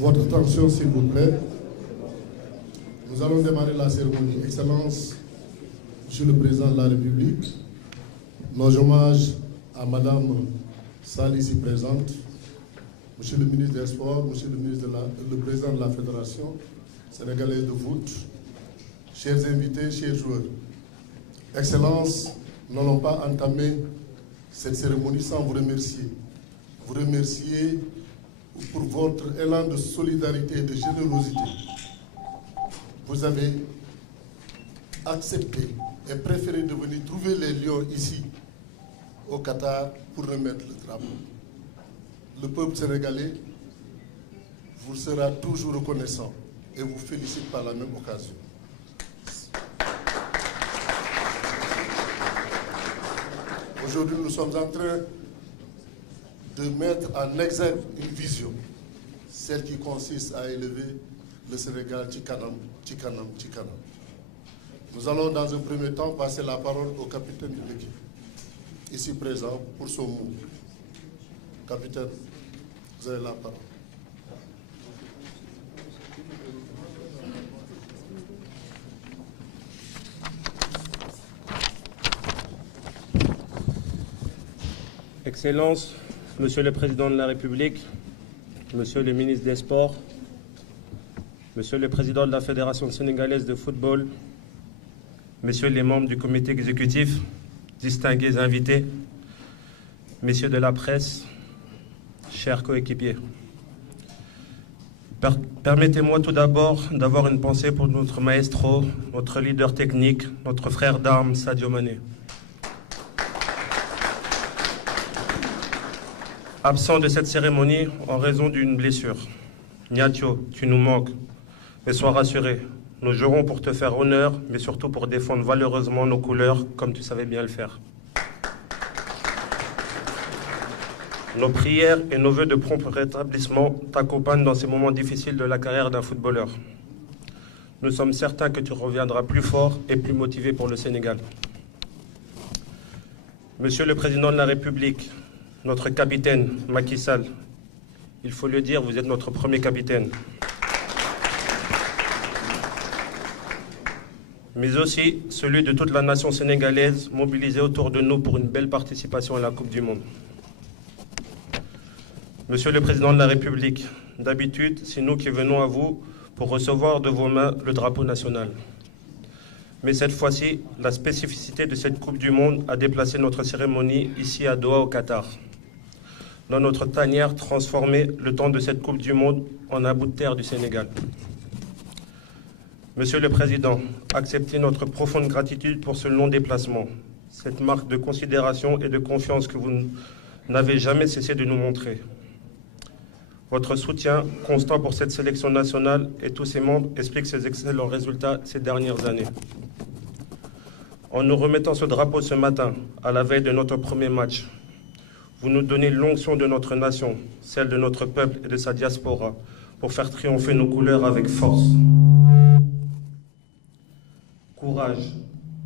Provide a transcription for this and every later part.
Votre attention, s'il vous plaît. Nous allons démarrer la cérémonie. Excellence, Monsieur le Président de la République, nos hommages à Madame salle ici présente, Monsieur le ministre des Sports, Monsieur le président de la Fédération sénégalaise de foot, chers invités, chers joueurs. Excellences, nous n'allons pas entamer cette cérémonie sans vous remercier. Vous remercier pour votre élan de solidarité et de générosité. Vous avez accepté et préféré de venir trouver les lions ici, au Qatar, pour remettre le drapeau. Le peuple sénégalais vous sera toujours reconnaissant et vous félicite par la même occasion. Aujourd'hui, nous sommes en train de mettre en exergue une vision, celle qui consiste à élever le Sénégal Tchikanam, Tchikanam, Tchikanam. Nous allons dans un premier temps passer la parole au capitaine de l'équipe, ici présent, pour son mot. Capitaine, vous avez la parole. Excellences, Monsieur le Président de la République, Monsieur le ministre des Sports, Monsieur le Président de la Fédération sénégalaise de football, Messieurs les membres du comité exécutif, distingués invités, Messieurs de la presse, chers coéquipiers. Permettez-moi tout d'abord d'avoir une pensée pour notre maestro, notre leader technique, notre frère d'armes, Sadio Mané. Absent de cette cérémonie en raison d'une blessure. Niatio, tu nous manques, mais sois rassuré, nous jouerons pour te faire honneur, mais surtout pour défendre valeureusement nos couleurs, comme tu savais bien le faire. Nos prières et nos vœux de prompt rétablissement t'accompagnent dans ces moments difficiles de la carrière d'un footballeur. Nous sommes certains que tu reviendras plus fort et plus motivé pour le Sénégal. Monsieur le Président de la République, notre capitaine, Macky Sall, il faut le dire, vous êtes notre premier capitaine. Mais aussi celui de toute la nation sénégalaise mobilisée autour de nous pour une belle participation à la Coupe du Monde. Monsieur le Président de la République, d'habitude, c'est nous qui venons à vous pour recevoir de vos mains le drapeau national. Mais cette fois-ci, la spécificité de cette Coupe du Monde a déplacé notre cérémonie ici à Doha, au Qatar. Dans notre tanière transformée le temps de cette Coupe du Monde en un bout de terre du Sénégal. Monsieur le Président, acceptez notre profonde gratitude pour ce long déplacement, cette marque de considération et de confiance que vous n'avez jamais cessé de nous montrer. Votre soutien constant pour cette sélection nationale et tous ses membres explique ces excellents résultats ces dernières années. En nous remettant ce drapeau ce matin, à la veille de notre premier match, vous nous donnez l'onction de notre nation, celle de notre peuple et de sa diaspora, pour faire triompher nos couleurs avec force. Courage,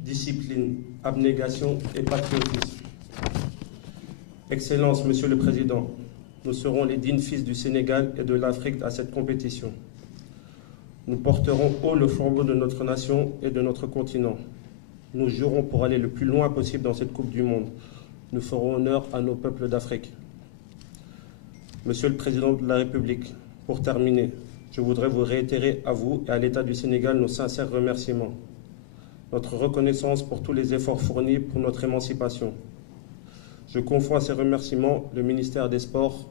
discipline, abnégation et patriotisme. Excellences, Monsieur le Président, nous serons les dignes fils du Sénégal et de l'Afrique à cette compétition. Nous porterons haut le flambeau de notre nation et de notre continent. Nous jouerons pour aller le plus loin possible dans cette Coupe du Monde. Nous ferons honneur à nos peuples d'Afrique. Monsieur le Président de la République, pour terminer, je voudrais vous réitérer à vous et à l'État du Sénégal nos sincères remerciements. Notre reconnaissance pour tous les efforts fournis pour notre émancipation. Je confonds à ces remerciements le ministère des Sports,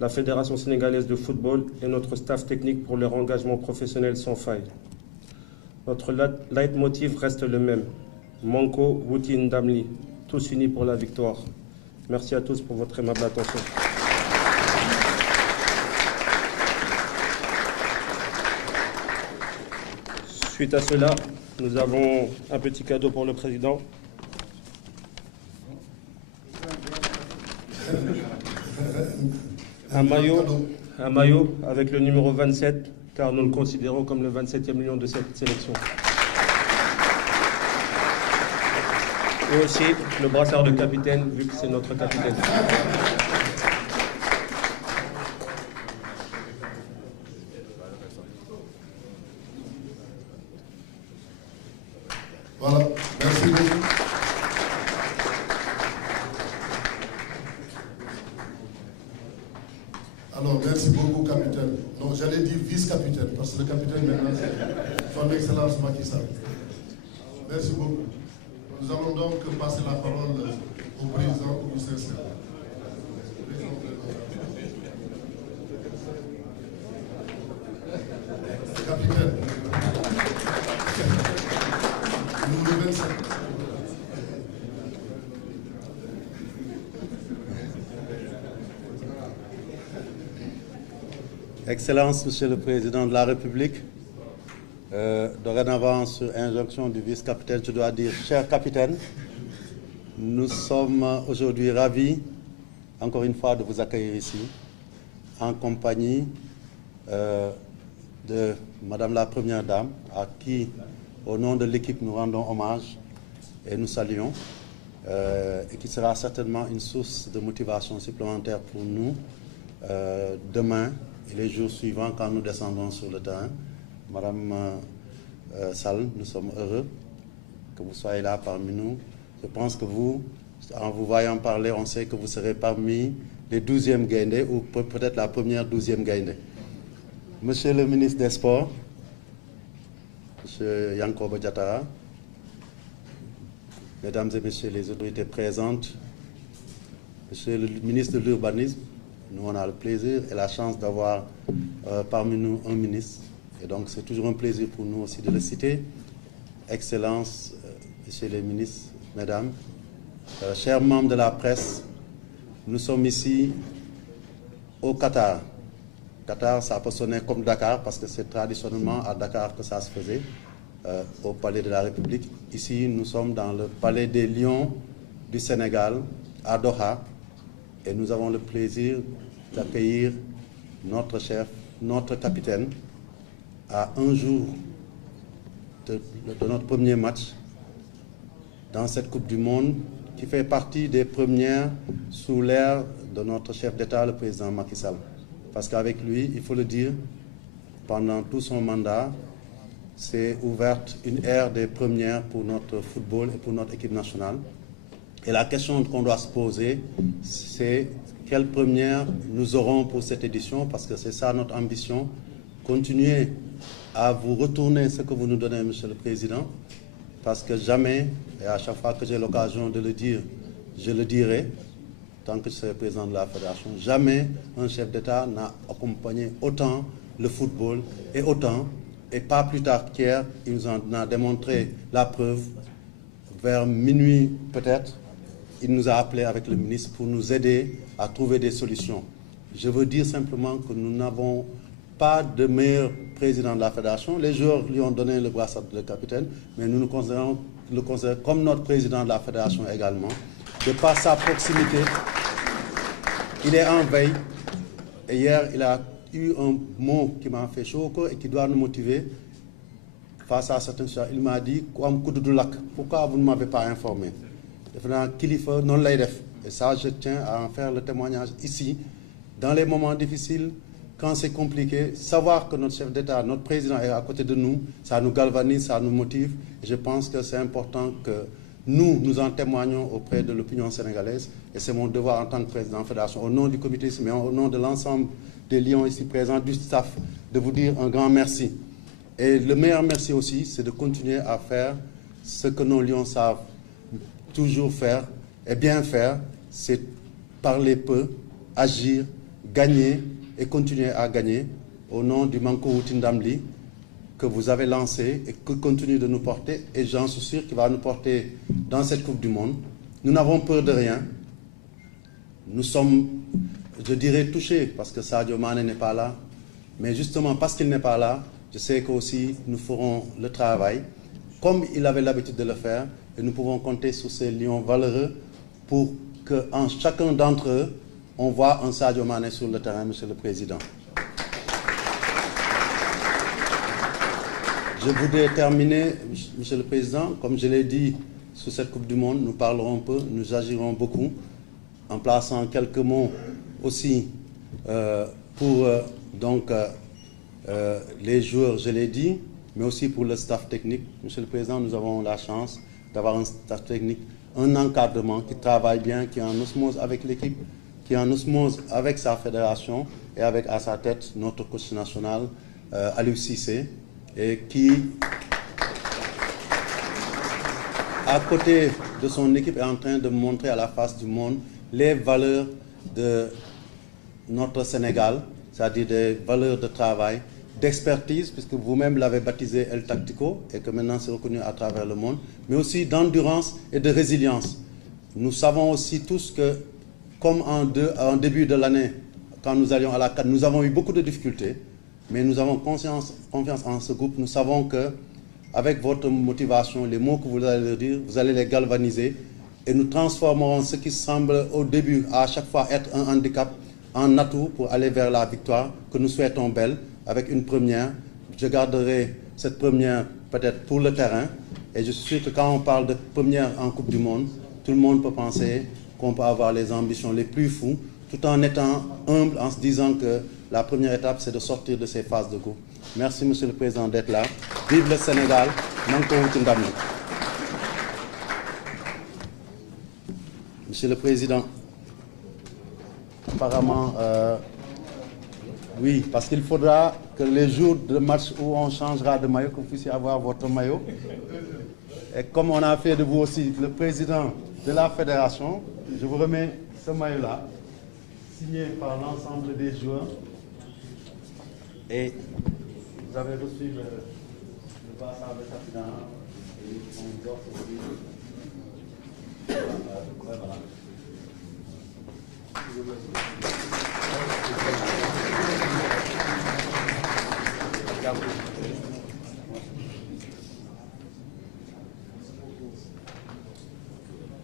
la Fédération sénégalaise de football et notre staff technique pour leur engagement professionnel sans faille. Notre leitmotiv reste le même. Manko, Wuti, Ndamli, tous unis pour la victoire. Merci à tous pour votre aimable attention. Suite à cela, nous avons un petit cadeau pour le Président. Un maillot avec le numéro 27, car nous le considérons comme le 27e lion de cette sélection. Et aussi le brassard de capitaine, vu que c'est notre capitaine. Voilà, merci beaucoup. vice-capitaine, parce que le capitaine maintenant c'est son excellence Macky Sall. Merci beaucoup. Nous allons donc passer la parole au président du CNC. Capitaine, numéro 27. Excellence, Monsieur le Président de la République, dorénavant, sur injonction du vice-capitaine, je dois dire, cher capitaine, nous sommes aujourd'hui ravis, encore une fois, de vous accueillir ici, en compagnie de Madame la Première Dame, à qui, au nom de l'équipe, nous rendons hommage et nous saluons, et qui sera certainement une source de motivation supplémentaire pour nous demain et les jours suivants quand nous descendons sur le terrain. Madame Sall, nous sommes heureux que vous soyez là parmi nous. Je pense que vous, en vous voyant parler, on sait que vous serez parmi les 12e Gaïndé ou peut-être la première 12e Gaïndé. Monsieur le ministre des Sports, Monsieur Yankoba Diattara, Mesdames et Messieurs les autorités présentes, Monsieur le ministre de l'Urbanisme, nous on a le plaisir et la chance d'avoir parmi nous un ministre. Et donc c'est toujours un plaisir pour nous aussi de le citer. Excellence, Messieurs les ministres, Mesdames, chers membres de la presse, nous sommes ici au Qatar. Qatar, ça peut sonner comme Dakar parce que c'est traditionnellement à Dakar que ça se faisait, au Palais de la République. Ici, nous sommes dans le Palais des Lions du Sénégal, à Doha, et nous avons le plaisir d'accueillir notre chef, notre capitaine, à un jour de notre premier match dans cette Coupe du Monde qui fait partie des premières sous l'ère de notre chef d'État, le président Macky Sall. Parce qu'avec lui, il faut le dire, pendant tout son mandat, s'est ouverte une ère des premières pour notre football et pour notre équipe nationale. Et la question qu'on doit se poser, c'est quelle première nous aurons pour cette édition, parce que c'est ça notre ambition, continuer à vous retourner ce que vous nous donnez, Monsieur le Président, parce que jamais, et à chaque fois que j'ai l'occasion de le dire, je le dirai, tant que je serai président de la Fédération, jamais un chef d'État n'a accompagné autant le football et autant, et pas plus tard qu'hier, il nous en a démontré la preuve. Vers minuit peut-être, il nous a appelés avec le ministre pour nous aider à trouver des solutions. Je veux dire simplement que nous n'avons pas de meilleur président de la Fédération. Les joueurs lui ont donné le brassard de capitaine, mais nous le considérons comme notre président de la Fédération également. De par sa proximité, il est en veille. Et hier, il a eu un mot qui m'a fait chaud au cœur et qui doit nous motiver face à certaines choses. Il m'a dit, pourquoi vous ne m'avez pas informé? Et ça, je tiens à en faire le témoignage ici. Dans les moments difficiles, quand c'est compliqué, savoir que notre chef d'État, notre président est à côté de nous, ça nous galvanise, ça nous motive. Et je pense que c'est important que nous en témoignons auprès de l'opinion sénégalaise. Et c'est mon devoir en tant que président de la Fédération, au nom du comité ici, mais au nom de l'ensemble des Lions ici présents, du staff, de vous dire un grand merci. Et le meilleur merci aussi, c'est de continuer à faire ce que nos Lions savent toujours faire et bien faire, c'est parler peu, agir, gagner et continuer à gagner au nom du Manko Woutindamli que vous avez lancé et que continue de nous porter, et j'en suis sûr qu'il va nous porter dans cette Coupe du Monde. Nous n'avons peur de rien. Nous sommes, je dirais, touchés parce que Sadio Mané n'est pas là, mais justement parce qu'il n'est pas là, je sais qu'aussi nous ferons le travail comme il avait l'habitude de le faire, et nous pouvons compter sur ces lions valeureux pour qu'en chacun d'entre eux, on voit un Sadio Mané sur le terrain, Monsieur le Président. Je voudrais terminer, Monsieur le Président, comme je l'ai dit, sur cette Coupe du Monde, nous parlerons peu, nous agirons beaucoup, en plaçant quelques mots aussi pour les joueurs, je l'ai dit, mais aussi pour le staff technique. Monsieur le Président, nous avons la chance d'avoir un staff technique, un encadrement qui travaille bien, qui est en osmose avec l'équipe, qui est en osmose avec sa fédération et avec à sa tête notre coach national, Aliou Cissé, et qui, à côté de son équipe, est en train de montrer à la face du monde les valeurs de notre Sénégal, c'est-à-dire des valeurs de travail, d'expertise, puisque vous-même l'avez baptisé El Tactico, et que maintenant c'est reconnu à travers le monde, mais aussi d'endurance et de résilience. Nous savons aussi tous que, comme en début de l'année, quand nous allions à la CAN, nous avons eu beaucoup de difficultés, mais nous avons confiance en ce groupe. Nous savons que, avec votre motivation, les mots que vous allez leur dire, vous allez les galvaniser, et nous transformerons ce qui semble au début, à chaque fois, être un handicap, en atout pour aller vers la victoire, que nous souhaitons belle, avec une première. Je garderai cette première peut-être pour le terrain, et je suis sûr que quand on parle de première en Coupe du Monde, tout le monde peut penser qu'on peut avoir les ambitions les plus fous, tout en étant humble, en se disant que la première étape, c'est de sortir de ces phases de groupe. Merci, Monsieur le Président, d'être là. Vive le Sénégal. Monsieur le Président, apparemment, oui, parce qu'il faudra que les jours de match où on changera de maillot, que vous puissiez avoir votre maillot. Et comme on a fait de vous aussi le président de la fédération, je vous remets ce maillot-là, signé par l'ensemble des joueurs. Et vous avez reçu le brassard de capitaine. Et on vous offre aussi. Voilà.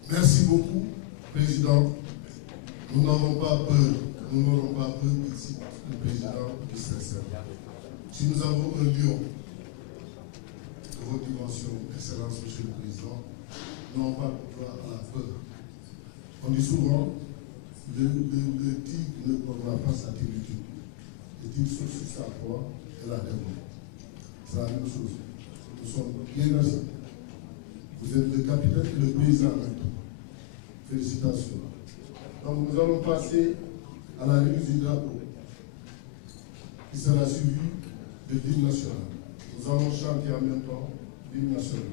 Merci beaucoup, Président. Nous n'aurons pas peur. Nous n'aurons pas peur ici, le Président du CSR. Si nous avons un lion de votre dimension, Excellence, Monsieur le Président, nous n'aurons pas droit à la peur. On dit souvent, le tigre ne prendra pas sa territoire. Le tigre saute sur sa proie et la dévore. C'est la même chose. Nous sommes bien assis. Vous êtes le capitaine et le président. Félicitations. Donc nous allons passer à la remise du drapeau, qui sera suivi de l'hymne national. Nous allons chanter en même temps l'hymne national.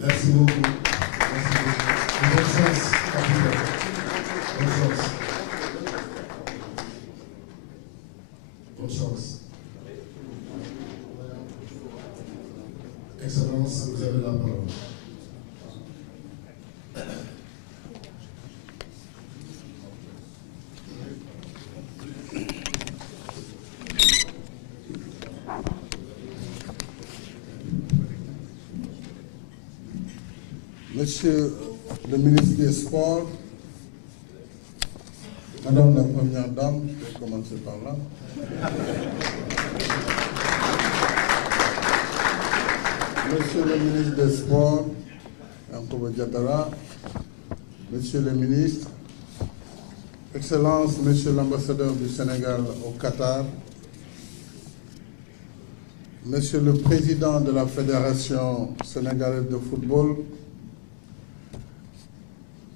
Merci beaucoup. Merci beaucoup. Bonne chance, capitaine. Bonne chance. Bonne chance. Excellence, vous avez la parole. Monsieur le ministre des Sports, Madame la Première Dame, je vais commencer par là. Monsieur le ministre des Sports, Yankhoba Diattara, Monsieur le ministre, Excellence, Monsieur l'ambassadeur du Sénégal au Qatar, Monsieur le président de la Fédération sénégalaise de football,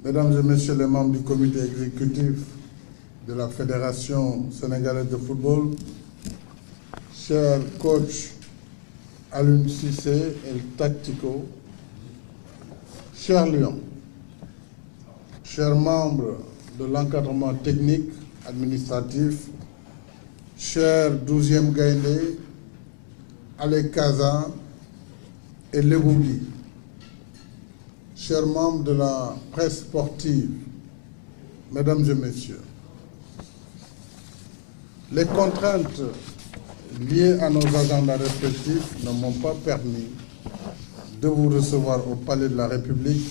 Mesdames et Messieurs les membres du comité exécutif de la Fédération sénégalaise de football, cher coach Alioune Cissé El Tactico, chers Lions, chers membres de l'encadrement technique, administratif, chers 12e Gaïndé, Ale Kaza et Lebougui, chers membres de la presse sportive, Mesdames et Messieurs, les contraintes liées à nos agendas respectifs ne m'ont pas permis de vous recevoir au Palais de la République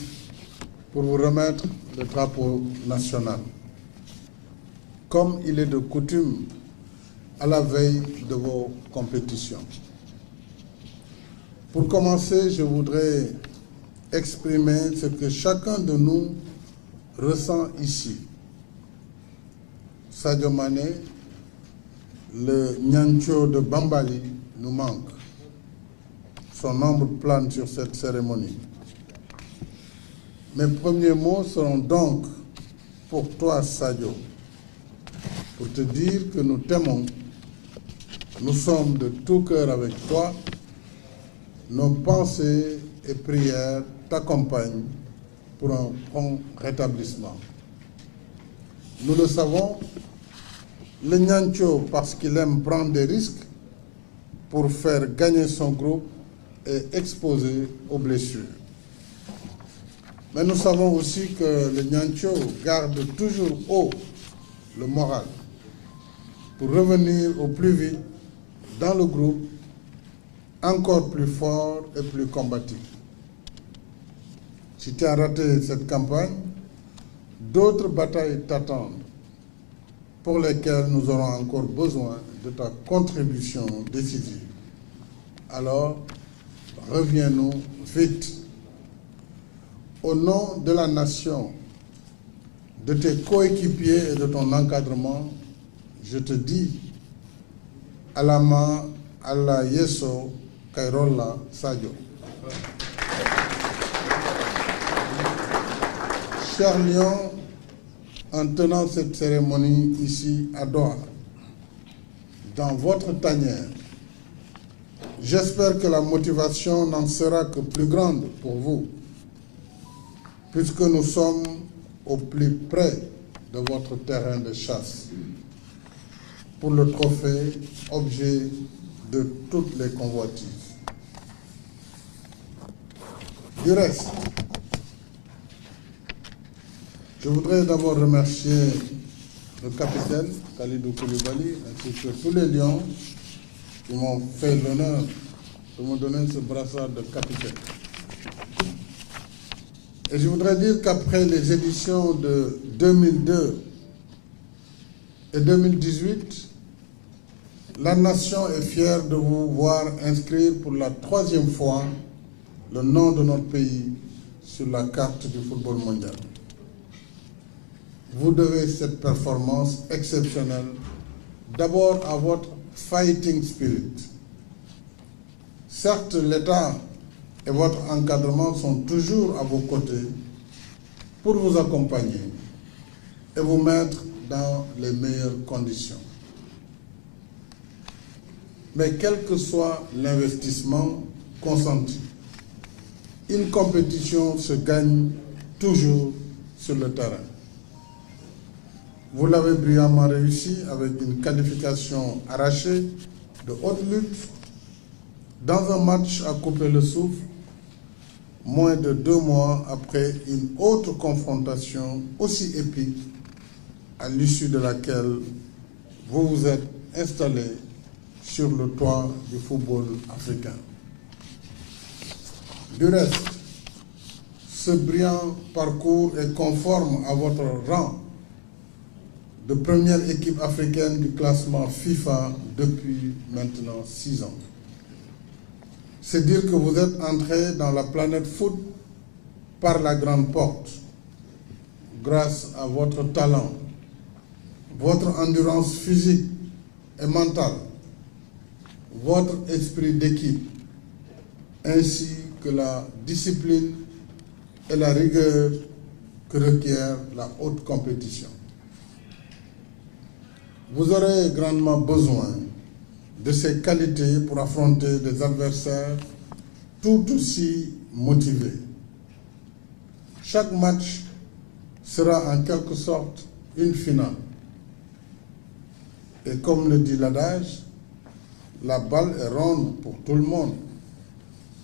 pour vous remettre le drapeau national, comme il est de coutume à la veille de vos compétitions. Pour commencer, je voudrais exprimer ce que chacun de nous ressent ici. Sadio Mané, le Niancho de Bambali, nous manque. Son ombre plane sur cette cérémonie. Mes premiers mots seront donc pour toi, Sadio, pour te dire que nous t'aimons. Nous sommes de tout cœur avec toi. Nos pensées et prières t'accompagnent pour un prompt rétablissement. Nous le savons, le Niancho, parce qu'il aime prendre des risques pour faire gagner son groupe, est exposé aux blessures. Mais nous savons aussi que le Niancho garde toujours haut le moral pour revenir au plus vite dans le groupe, encore plus fort et plus combatif. Si tu as raté cette campagne, d'autres batailles t'attendent pour lesquelles nous aurons encore besoin de ta contribution décisive. Alors, reviens-nous vite. Au nom de la nation, de tes coéquipiers et de ton encadrement, je te dis Alama Allah Yeso Kairola Sadio. Chers Lions, en tenant cette cérémonie ici à Doha, dans votre tanière, j'espère que la motivation n'en sera que plus grande pour vous, puisque nous sommes au plus près de votre terrain de chasse, pour le trophée, objet de toutes les convoitises. Du reste, je voudrais d'abord remercier le capitaine Khalidou Koulibaly ainsi que tous les Lions qui m'ont fait l'honneur de me donner ce brassard de capitaine. Et je voudrais dire qu'après les éditions de 2002 et 2018, la nation est fière de vous voir inscrire pour la 3e fois le nom de notre pays sur la carte du football mondial. Vous devez cette performance exceptionnelle d'abord à votre fighting spirit. Certes, l'État et votre encadrement sont toujours à vos côtés pour vous accompagner et vous mettre dans les meilleures conditions. Mais quel que soit l'investissement consenti, une compétition se gagne toujours sur le terrain. Vous l'avez brillamment réussi avec une qualification arrachée de haute lutte dans un match à couper le souffle, moins de 2 mois après une autre confrontation aussi épique à l'issue de laquelle vous vous êtes installé sur le toit du football africain. Du reste, ce brillant parcours est conforme à votre rang de première équipe africaine du classement FIFA depuis maintenant 6 ans. C'est dire que vous êtes entré dans la planète foot par la grande porte, grâce à votre talent, votre endurance physique et mentale, votre esprit d'équipe, ainsi que la discipline et la rigueur que requiert la haute compétition. Vous aurez grandement besoin de ces qualités pour affronter des adversaires tout aussi motivés. Chaque match sera en quelque sorte une finale. Et comme le dit l'adage, la balle est ronde pour tout le monde.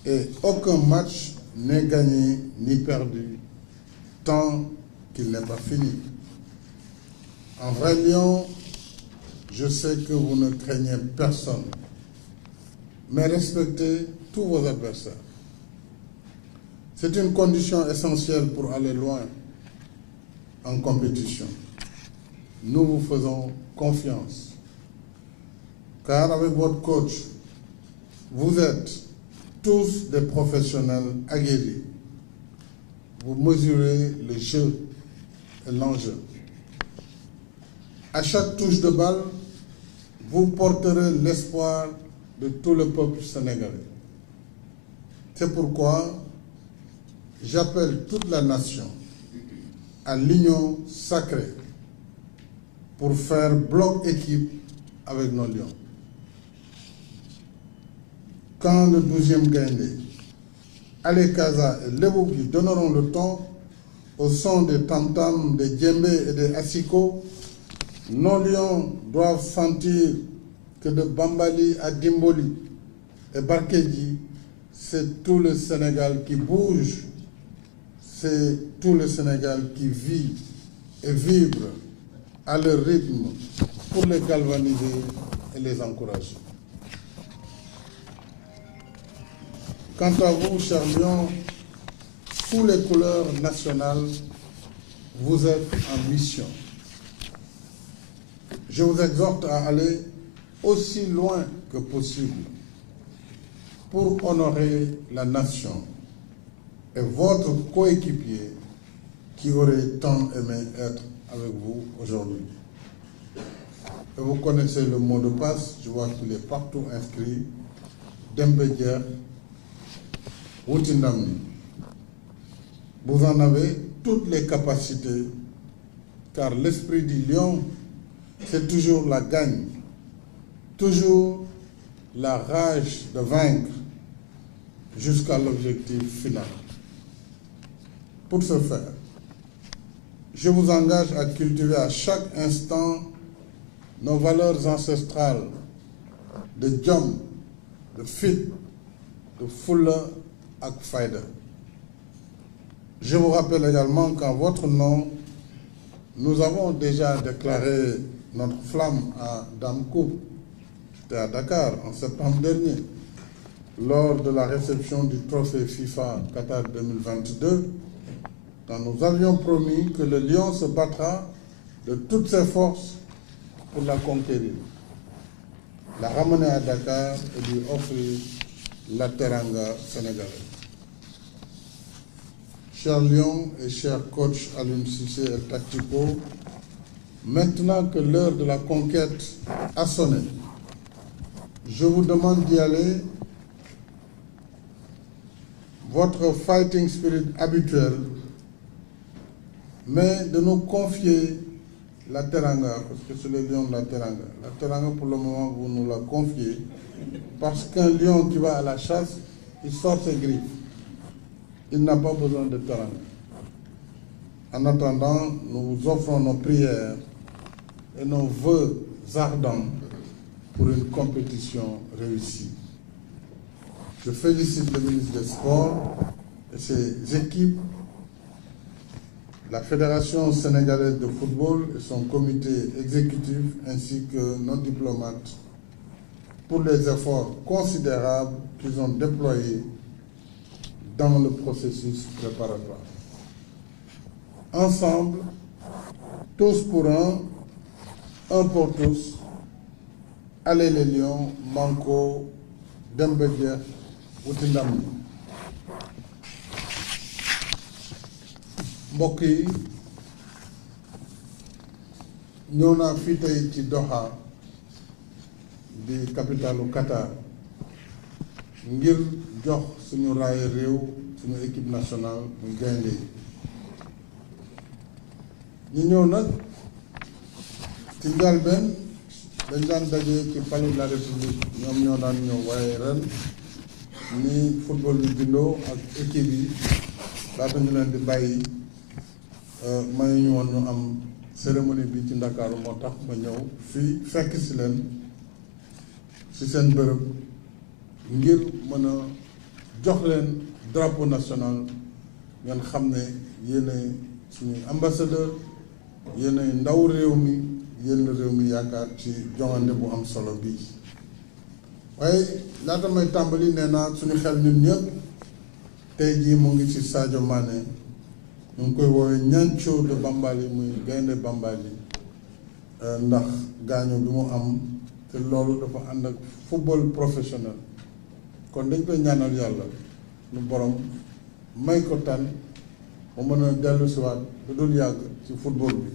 Et aucun match n'est gagné ni perdu tant qu'il n'est pas fini. En vrai lion, je sais que vous ne craignez personne, mais respectez tous vos adversaires. C'est une condition essentielle pour aller loin en compétition. Nous vous faisons confiance, car avec votre coach, vous êtes tous des professionnels aguerris. Vous mesurez le jeu et l'enjeu. À chaque touche de balle, vous porterez l'espoir de tout le peuple sénégalais. C'est pourquoi j'appelle toute la nation à l'union sacrée pour faire bloc équipe avec nos lions. Quand le 12e Gaïndé, Ali Kaza et Lebougui donneront le ton au son des tam-tams, des djembés et des asiko, nos lions doivent sentir que de Bambali à Dimboli et Barkedji, c'est tout le Sénégal qui bouge, c'est tout le Sénégal qui vit et vibre à leur rythme pour les galvaniser et les encourager. Quant à vous, chers lions, sous les couleurs nationales, vous êtes en mission. Je vous exhorte à aller aussi loin que possible pour honorer la nation et votre coéquipier qui aurait tant aimé être avec vous aujourd'hui. Et vous connaissez le mot de passe, je vois qu'il est partout inscrit, Dembédier, Woutindamni. Vous en avez toutes les capacités, car l'esprit du lion, c'est toujours la gagne, toujours la rage de vaincre jusqu'à l'objectif final. Pour ce faire, je vous engage à cultiver à chaque instant nos valeurs ancestrales de jom, de fit, de fulla ak fayda. Je vous rappelle également qu'en votre nom, nous avons déjà déclaré notre flamme à Damkou, c'était à Dakar en septembre dernier, lors de la réception du trophée FIFA Qatar 2022, quand nous avions promis que le lion se battra de toutes ses forces pour la conquérir, la ramener à Dakar et lui offrir la teranga sénégalaise. Chers lions et chers coachs Aliou Cissé et Tactico, maintenant que l'heure de la conquête a sonné, je vous demande d'y aller. Votre fighting spirit habituel, mais de nous confier la teranga, parce que c'est le lion de la teranga. La teranga, pour le moment, vous nous la confiez, parce qu'un lion qui va à la chasse, il sort ses griffes. Il n'a pas besoin de teranga. En attendant, nous vous offrons nos prières et nos vœux ardents pour une compétition réussie. Je félicite le ministre des Sports et ses équipes, la Fédération sénégalaise de football et son comité exécutif, ainsi que nos diplomates, pour les efforts considérables qu'ils ont déployés dans le processus préparatoire. Ensemble, tous pour un pour tous, allez les lions, Manko, Dembédier, Woutindamni. mbokk yi ñëw naa fii tey ci Doha di capitalu Qatar ngir jox suñu raaya réew suñu équipe nationale muy gaynde yi ñu ñëw nag ci njëlbéen dañ daan daje ci palais de la République ñoom ñoo daan ñëw, waaye ren ni football bi bindoo ak équipe yi laata ñu leen di bàyyi may ñu woon ñu am cérémonie bi ci Ndakaaru, moo tax ma ñëw fii fekk si leen ci seen bërëb ngir mën a jox leen drapeau national. ngeen xam ne yéenay suñuy ambassadeur, yéenay ndaw réew mi, yéen la réew mi yaakaar ci joŋante bu am solo bii. waaye laata may tàmbali nee naa suñu xel ñun ñëpp tey jii mu ngi ci Sadio Mané, ñu ngi koy woowee Ñancho de Bambali, muy gaynde Bambali, ndax gaaño bi mu am te loolu dafa ànd ak football professionnel. kon dañ koy ñaanal yàlla nu borom may ko tànn mu mën a dellu siwaat lu dul yàgg ci football bi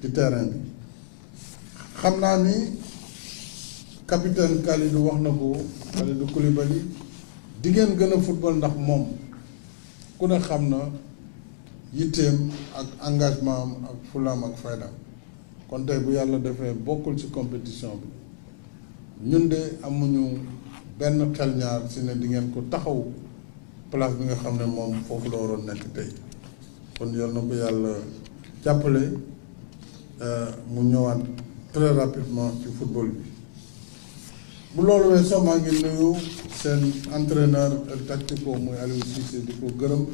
ci terrain bi. xam naa ni capitaine Kalidou wax na ko, Kalidou Koulibaly, di ngeen gën a football ndax moom ku ne xam na yitteem ak engagement am ak fulaam ak faydam. kon tey bu yàlla defee bokkul ci compétition bi, ñun de amuñu benn xel ñaar si ne di ngeen ko taxaw place bi nga xam ne moom foofu la waroon nekk tey. kon yal na ko yàlla jàppale mu ñëwaat très rapidement ci football bi. bu loolu weesoo maa ngi nuyu seen entraîneur tactico muy Aliou Cissé, di ko gërëm,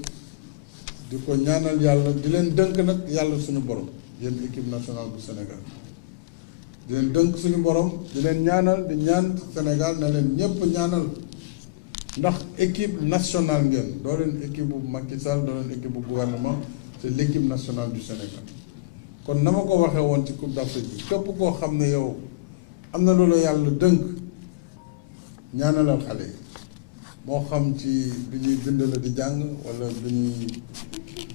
di ko ñaanal yàlla, di leen dënk nag yàlla suñu borom, yéen équipe nationale bu Sénégal di leen dënk suñu borom, di leen ñaanal, di ñaan Sénégal na leen ñëpp ñaanal, ndax équipe nationale ngeen, doo leen équipe bu Macky Sall, doo leen équipe bu gouvernement, c'est l'équipe nationale du Sénégal. kon na ma ko waxee woon ci Coupe d'Afrique bi, képp koo xam ne yow am na loolu yàlla dënk, ñaanalal xale yi, moo xam ci bi ñuy bind la di jàng wala bi ñuy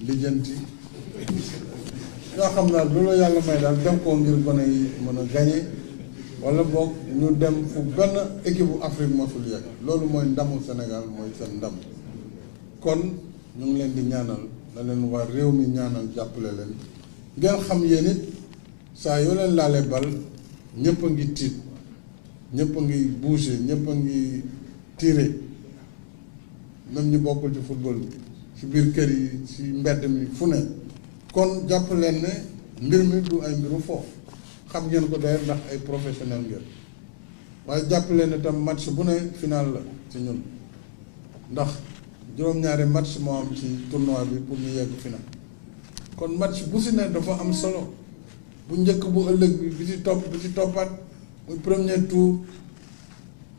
lijjanti, yoo xam daal loolu yàlla may daal dem koo ngir gone yi mën a gañe, wala boog ñu dem fu benn équipe bu Afrique mosul yegg. loolu mooy ndamu Sénégal, mooy seen ndam. kon ñu ngi leen di ñaanal, na leen waa réew mi ñaanal, jàppale leen. ngeen xam yéen it saa yoo leen laalee bal ñëpp a ngi tiit, ñëpp a ngi bouger, ñëpp a ngi tirer, même ñu bokkul ci football bi, ci biir kër yi, ci mbedd mi, fu ne. kon jàpp leen ne mbir mi du ay mbiru foofu, xam ngeen ko d'ailleurs ndax ay professionnel ngeen. waaye jàpp leen ne tam match bu ne final la ci ñun, ndax juróom-ñaari match moo am ci tournoi bi pour ñu yegg final. kon match bu si ne dafa am solo, bu njëkk bu ëllëg bi, bi ci topp, bi ci toppaat, muy premier tour,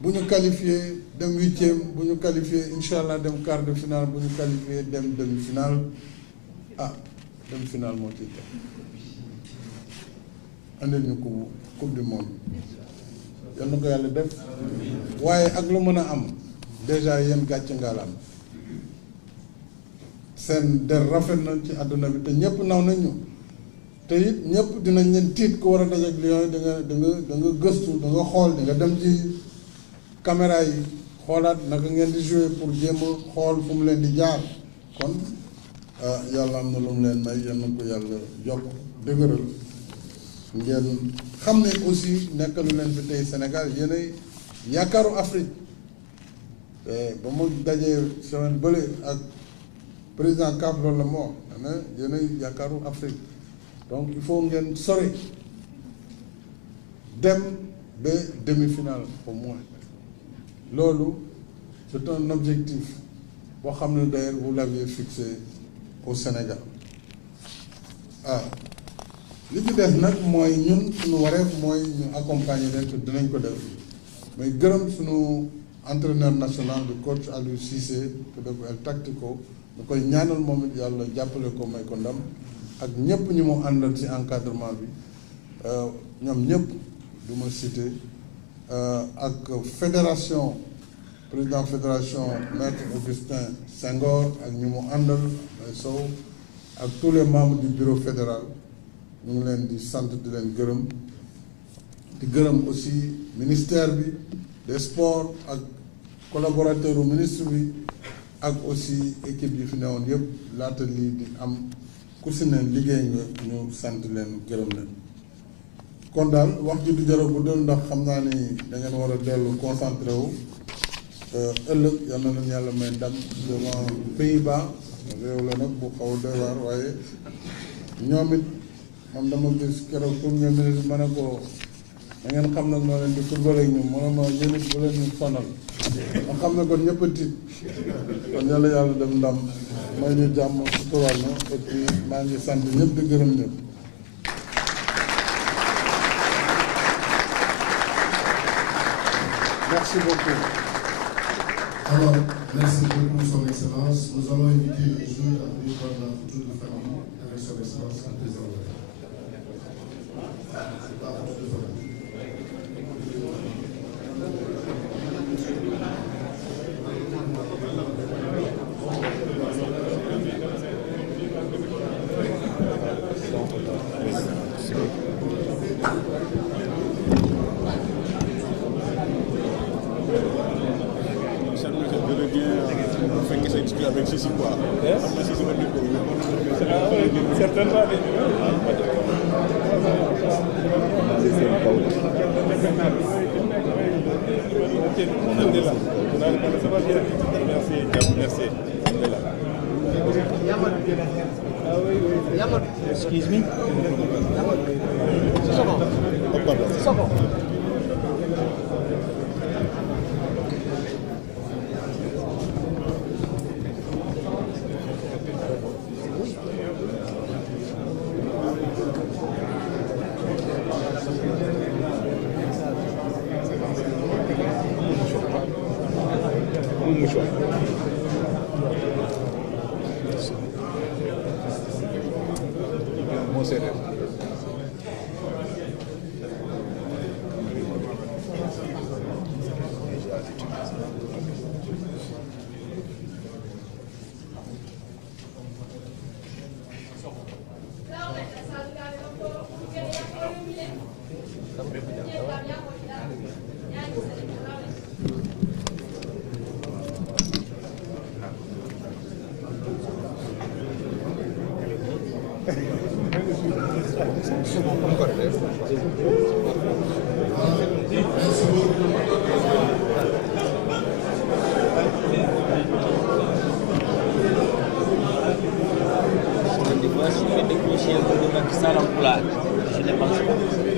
bu ñu qualifié dem 8e, bu ñu qualifié incha allah dem quart de finale, bu ñu qualifié dem demi-finale. dem final moo ciy teg andil ñu coupe du monde, yal na ko yàlla def. waaye ak lu mën a am, déjà yéen gàcce ngaalaam, seen der rafet na ci àdduna bi te ñëpp naw nañ ñu, te it ñëpp dinañ leen tiit ku war a daj ak Lions yi, da nga gëstu, da nga xool, da nga dem ci caméra yi xoolaat naka ngeen di jouer pour jéem a xool fu mu leen di jaar. kon yàlla am na lu mu leen may, yal na ko yàlla yokk dëgëral. ngeen xam ne aussi nekkalu leen fi tey Sénégal, yéenay yaakaaru Afrique. ba mu dajee semaine bële ak président CAF loolu la moo wax, yéenay yaakaaru Afrique. donc il faut ngeen sori dem ba demi-finale au moins. loolu c'est un objectif boo xam ne d'ailleurs vous l'aviez fixé au Sénégal. li ci des nag mooy ñun suñu wareef mooy ñu accompagner leen, te dinañ ko def. mais gërëm suñu entraîneur national de coach Aliou Cissé, te def El Tactico, da koy ñaanal moom it yàlla jàppale ko, may ko ndam, ak ñëpp ñu mu àndal ci encadrement bi, ñoom ñëpp du ma cité, ak fédération, président fédération maître Augustin Senghor, ak ñu mu àndal ay Sow, ak tous les membres du bureau fédéral. ñu ngi leen di sant, di leen gërëm, di gërëm aussi ministère bi des sports ak collaborateur ministre bi, ak aussi équipe yi fi newoon yëpp laata lii di am. ku si ne liggéey nga ñu sant leen gërëm leen kon daal wax ji du jar a guddal ndax xam naa ni da ngeen war a dellu concentré wu ëllëg yal na leen yàlla may ndam devant Pays-Bas réew la nag bu xaw a doy waar waaye ñoom it man dama gis keroog pour nga ministre ma ne ko da ngeen xam nag noo leen di football ak ñu mu ne ma yéen it bu leen ñu sonal ma xam ne kon ñëpp a tiit kon yàlla dem ndam may ñu jàmm sutural na et puis maa ngi sant ñëpp di gërëm ñëpp. Merci beaucoup. Alors, merci beaucoup, Son Excellence. Nous allons inviter les jeunes à venir voir la photo de famille avec Son Excellence, le président. La photo de famille. Avec Sissi quoi. Certainement. Excuse me. Je ne pense pas.